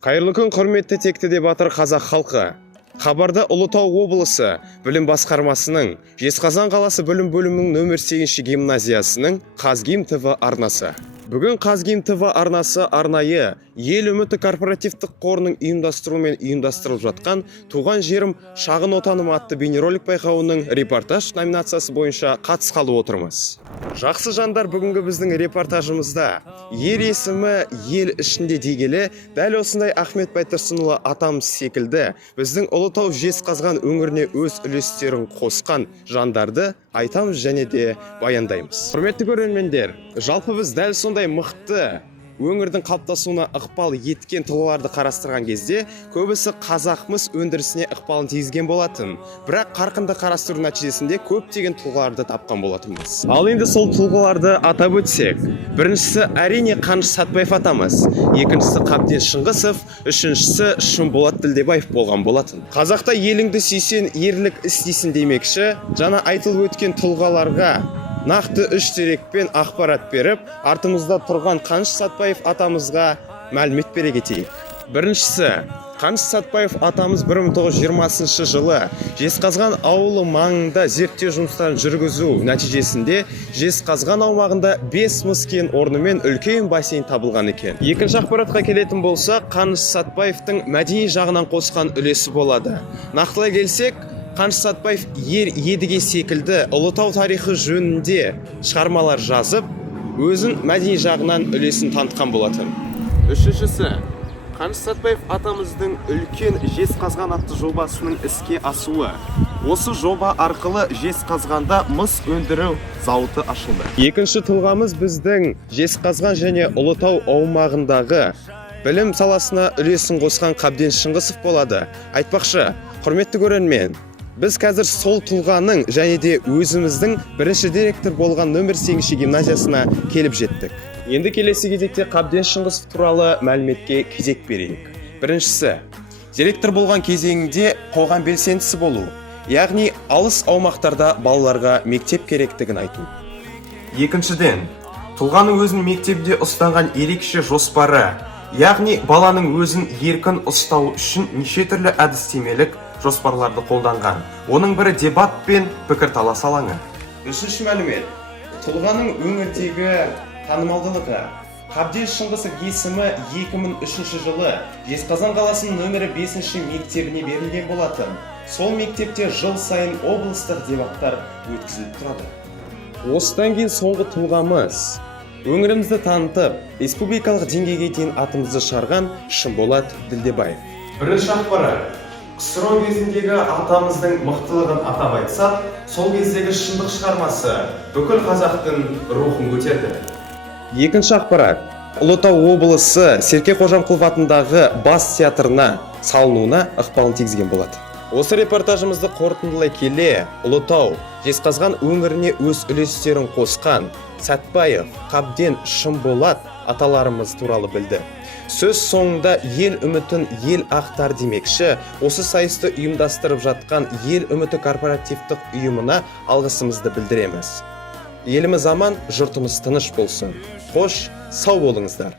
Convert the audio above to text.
Қайырлы күн, құрметті текті де батыр қазақ халқы. Хабарда Ұлытау облысы білім басқармасының Жезқазған қаласы білім бөлімінің нөмір 8 гимназиясының Қазгим ТВ арнасы. Бүгін Қазгим ТВ арнасы арнайы Ел үміті корпоративтік қорының ұйымдастыруымен ұйымдастырылып жатқан Туған жерім шағын отаным атты бейнеролик байқауының репортаж номинациясы бойынша қатысқалы отырмыз. Жақсы жандар, бүгінгі біздің репортажымызда ер есімі ел ішінде дегелі, дәл осындай Ахмет Байтұрсынұлы атамыз секілді біздің Ұлытау Жезқазған өңіріне өз үлестерін қосқан жандарды айтамыз және де баяндаймыз. Құрметті көрермендер, жалпы біз дәл сондай мықты өңірдің қалыптасуына ықпал еткен тұлғаларды қарастырған кезде көбісі қазақмыс өндірісіне ықпалын тигізген болатын. Бірақ қарқынды қарастыру нәтижесінде көптеген тұлғаларды тапқан болатынбыз. Ал енді сол тұлғаларды атап өтсек, біріншісі әрине Қаныш Сәтбаев атамыз, екіншісі Қабден Шыңғысов, үшіншісі Шымболат Ділдебаев болған болатын. Қазақта еліңді сүйсен, ерлік істейсің демекші, жаңа айтылып өткен тұлғаларға нақты үш дерекпен ақпарат беріп, артымызда тұрған Қаныш Сәтбаев атамызға мәлімет бере кетейік. Біріншісі, Қаныш Сәтбаев атамыз 1920 жылы Жезқазған ауылы маңында зерттеу жұмыстарын жүргізу нәтижесінде Жезқазған аумағында 5 мыс кен орнымен үлкен бассейн табылған екен. Екінші ақпаратқа келетін болса, Қаныш Сәтбаевтың мәдени жағынан қосқан үлесі болады. Нақтылай келсек, Қаныш Сәтбаев ер едіге секілді Ұлытау тарихы жөнінде шығармалар жазып, өзін мәдени жағынан үлесін танытқан болатын. Үшіншісі, Қаныш Сәтбаев атамыздың үлкен Жезқазған атты жобасының іске асуы. Осы жоба арқылы Жезқазғанда мыс өндіру зауыты ашылды. Екінші тұлғамыз біздің Жезқазған және Ұлытау аумағындағы білім саласына үлесін қосқан Қабден Шыңғысов болады. Айтпақшы, құрметті көрермен, біз қазір сол тұлғаның және де өзіміздің бірінші директор болған нөмір 8 гимназиясына келіп жеттік. Енді келесі кезекте Қабден Шыңғысов туралы мәліметке кезек берейік. Біріншісі, директор болған кезеңінде қоғам белсендісі болу, яғни алыс аумақтарда балаларға мектеп керектігін айту. Екіншіден, тұлғаның өзін мектепте ұстанған ерекше жоспары, яғни баланың өзін еркін ұстау үшін неше түрлі әдістемелік жоспарларды қолданған. Оның бірі дебат пен пікірталас алаңы. Үшінші мәлімет, тұлғаның өңірдегі танымалдылығы. Қабден Шыңғысов есімі 2003 жылы Жезқазған қаласының нөмірі 5 мектебіне берілген болатын. Сол мектепте жыл сайын облыстық дебаттар өткізіліп тұрады. Осыдан кейін соңғы тұлғамыз өңірімізді танытып, республикалық деңгейге дейін атымызды шығарған Шымболат Ділдебаев. Бірінші ақпарат, КСРО кезіндегі атамыздың мықтылығын атап айтсақ, сол кездегі шындық шығармасы бүкіл қазақтың рухын көтерді. Екінші ақпарат, Ұлытау облысы Серке Қожамқұлов атындағы бас театрына салынуына ықпалын тигізген болады. Осы репортажымызды қорытындылай келе, Ұлытау, Жезқазған өңіріне өз үлестерін қосқан Сәтбаев, Қабден, Шымболат аталарымыз туралы білді. Сөз соңында ел үмітін ел ақтар демекші, осы сайысты ұйымдастырып жатқан Ел үміті корпоративтік ұйымына алғысымызды білдіреміз. Еліміз аман, жұртымыз тыныш болсын. Қош, сау болыңыздар.